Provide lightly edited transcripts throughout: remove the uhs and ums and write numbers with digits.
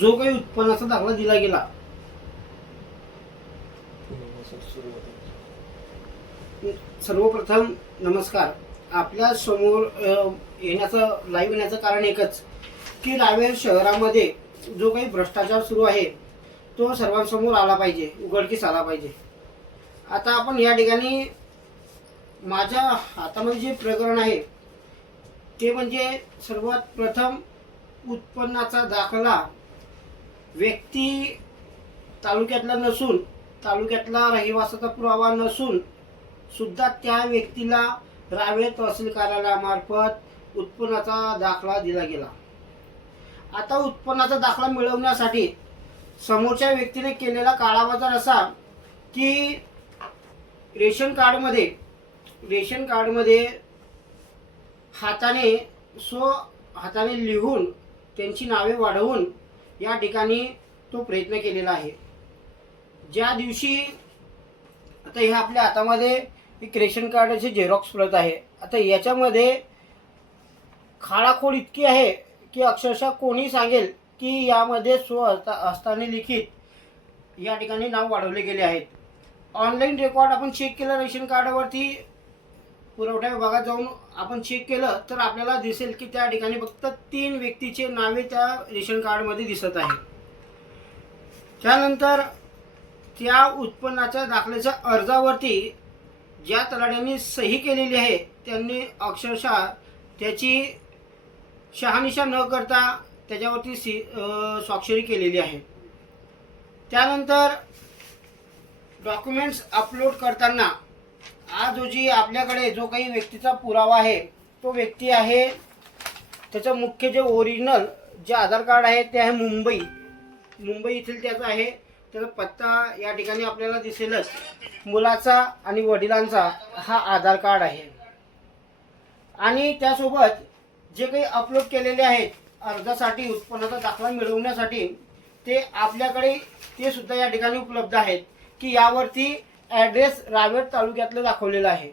जो काही उत्पन्नाचा दाखला दिला गेला, सर्वप्रथम नमस्कार. आपल्या समोर येण्याचं लाईव्ह येण्याचं कारण एकच की रावेर शहरामध्ये जो काही भ्रष्टाचार सुरू आहे तो सर्वांसमोर आला पाहिजे, उघडकीस आला पाहिजे. आता आपण या ठिकाणी माझ्या हातामध्ये जे प्रकरण आहे ते म्हणजे सर्वात प्रथम उत्पन्नाचा दाखला व्यक्ती तालुक्यातला नसून, तालुक्यातला रहिवासाचा पुरावा नसून सुद्धा त्या व्यक्तीला रावेर तहसील कार्यालयामार्फत उत्पन्नाचा दाखला दिला गेला. आता उत्पन्नाचा दाखला मिळवण्यासाठी समोरच्या व्यक्तीने केलेला काळाबाजार असा की रेशन कार्डमध्ये हाताने लिहून त्यांची नावे वाढवून या ठिकाणी तो प्रयत्न केलेला आहे. ज्या दिवशी आता हे आपल्या हातामध्ये एक रेशन कार्डाची झेरॉक्स प्रत आहे. आता याच्यामध्ये खाडाखोड इतकी आहे की अक्षरशः कोणी सांगेल की यामध्ये हस्ताने लिखित या ठिकाणी नाव वाढवले गेले आहेत. ऑनलाईन रेकॉर्ड आपण चेक केलं रेशन कार्डावरती, पुरवठा विभागात जाऊन आपण चेक केलं तर आपल्याला दिसेल की त्या ठिकाणी फक्त 3 व्यक्तीचे नावे त्या रेशन कार्डमध्ये दिसत आहे. त्यानंतर त्या उत्पन्नाच्या दाखल्याच्या अर्जावरती ज्या तलाठ्यांनी सही केलेली आहे त्यांनी अक्षरशः त्याची शहानिशा न करता त्याच्यावरती स्वाक्षरी केलेली आहे. त्यानंतर डॉक्युमेंट्स अपलोड करताना आज रोजी आपल्याकडे जो काही व्यक्तीचा पुरावा आहे तो व्यक्ती आहे, त्याचं मुख्य जे ओरिजिनल जे आधार कार्ड आहे ते आहे मुंबई येथील त्याचा आहे. त्याचा पत्ता या ठिकाणी आपल्याला दिसेलच. मुलाचा आणि वडिलांचा हा आधार कार्ड आहे. आणि त्यासोबत जे काही अपलोड केलेले आहेत अर्जासाठी, उत्पन्नाचा दाखला मिळवण्यासाठी, ते आपल्याकडे ते सुद्धा या ठिकाणी उपलब्ध आहेत की यावरती ॲड्रेस रावेर तालुक्यातलं दाखवलेलं आहे.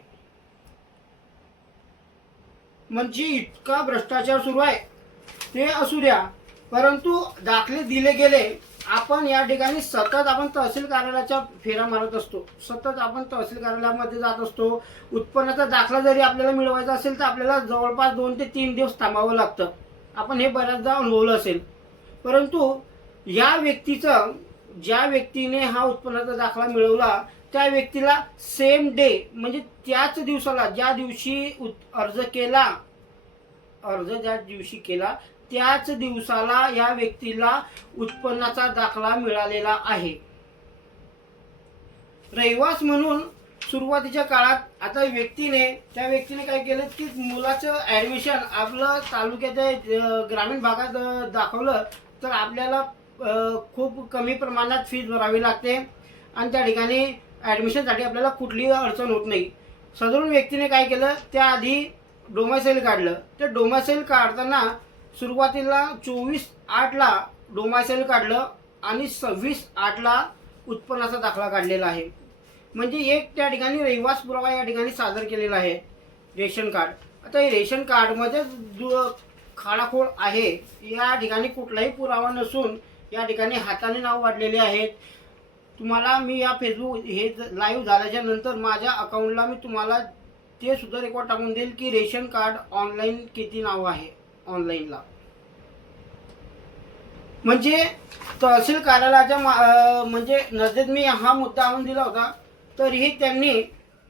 म्हणजे इतका भ्रष्टाचार सुरू आहे ते असू द्या, परंतु दाखले दिले गेले. आपण या ठिकाणी सतत आपण तहसील कार्यालयाच्या फेऱ्या मारत असतो, सतत आपण तहसील कार्यालयामध्ये जात असतो. उत्पन्नाचा दाखला जरी आपल्याला मिळवायचा असेल तर आपल्याला जवळपास 2 ते 3 दिवस थांबावं लागतं. आपण हे बऱ्याचदा अनुभवलं असेल. परंतु या व्यक्तीचं, ज्या व्यक्तीने हा उत्पन्नाचा दाखला मिळवला त्या व्यक्तीला सेम डे म्हणजे त्याच दिवसाला, ज्या दिवशी अर्ज ज्या दिवशी केला त्याच दिवसाला या व्यक्तीला उत्पन्नाचा दाखला मिळालेला आहे. रहिवास म्हणून सुरुवातीच्या काळात आता त्या व्यक्तीने काय केलं की मुलाचं ॲडमिशन आपलं तालुक्याच्या ग्रामीण भागात दाखवलं तर आपल्याला खूप कमी प्रमाणात फीस भरावी लागते आणि त्या ठिकाणी ॲडमिशनसाठी आपल्याला कुठलीही अडचण होत नाही. सदरून व्यक्तीने काय केलं, त्याआधी डोमासाईल काढलं. ते डोमासाईल काढताना सुरुवातीला 24/8ला डोमासाईल काढलं आणि 26/8ला उत्पन्नाचा दाखला काढलेला आहे. म्हणजे एक त्या ठिकाणी रहिवास पुरावा या ठिकाणी सादर केलेला आहे रेशन कार्ड. आता हे रेशन कार्डमध्ये खाडाखोड आहे, या ठिकाणी कुठलाही पुरावा नसून या ठिकाणी हाताने नाव वाढलेले आहेत. तुम्हाला मी या फेसबुक हे लाईव्ह झाल्याच्या नंतर माझ्या अकाउंटला मी तुम्हाला ते सुद्धा रेकॉर्ड टाकून देईल की रेशन कार्ड ऑनलाईन किती नाव आहे ऑनलाईनला. म्हणजे तहसील कार्यालयाच्या म्हणजे नजरेत मी हा मुद्दा आणून दिला होता, तरीही त्यांनी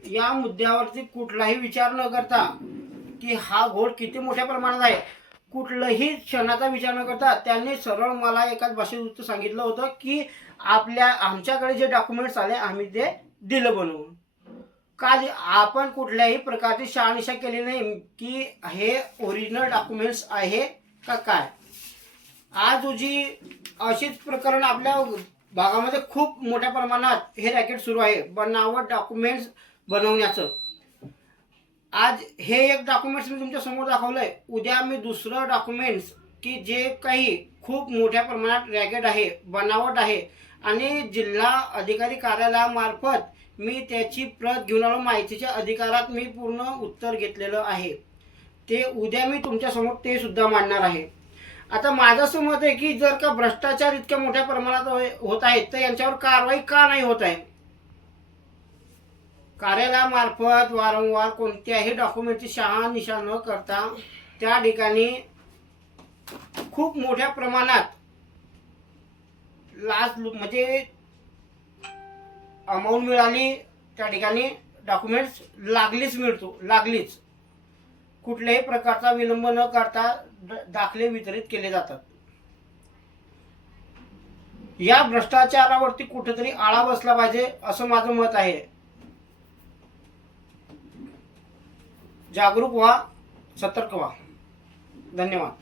या मुद्द्यावरती कुठलाही विचार न करता की हा घोळ किती मोठ्या प्रमाणात आहे, कुठलाही क्षणाचा विचार न करता त्यांनी सरळ मला एकाच भाषेत सांगितलं होतं की आमच्याकडे जे डॉक्युमेंट्स आले आम्ही ते दिलं बनवून. का आपण कुठल्याही प्रकारची शहानिशा केली नाही की हे ओरिजिनल डॉक्युमेंट्स आहे का काय. आज रोजी अशीच प्रकरण आपल्या भागामध्ये खूप मोठ्या प्रमाणात हे रॅकेट सुरू आहे, बनावट डॉक्युमेंट्स बनवण्याचं. आज हे एक डॉक्युमेंट्स मी तुमच्या समोर दाखवलंय, उद्या मी दुसरं डॉक्युमेंट्स की जे काही खूप मोठ्या प्रमाणात रॅकेट आहे, बनावट आहे आणि जिल्हा अधिकारी कार्यालयामार्फत मी त्याची प्रत घेऊन आलो. माहितीच्या अधिकारात मी पूर्ण उत्तर घेतलेलं आहे. ते उद्या मी तुमच्यासमोर ते सुद्धा मांडणार आहे. आता माझं असं मत आहे की जर का भ्रष्टाचार इतक्या मोठ्या प्रमाणात होत आहेत तर यांच्यावर कारवाई का नाही होत आहे? कार्यालयामार्फत वारंवार कोणत्याही डॉक्युमेंटची शहानिशा न करता त्या ठिकाणी खूप मोठ्या प्रमाणात लाच म्हणजे अमाऊंट मिळाली, त्या ठिकाणी डॉक्युमेंट्स लागलीच कुठल्याही प्रकारचा विलंब न करता दाखले वितरित केले जातात. या भ्रष्टाचारावरती कुठेतरी आळा बसला पाहिजे असं माझं मत आहे. जागरूक व्हा, सतर्क व्हा. धन्यवाद.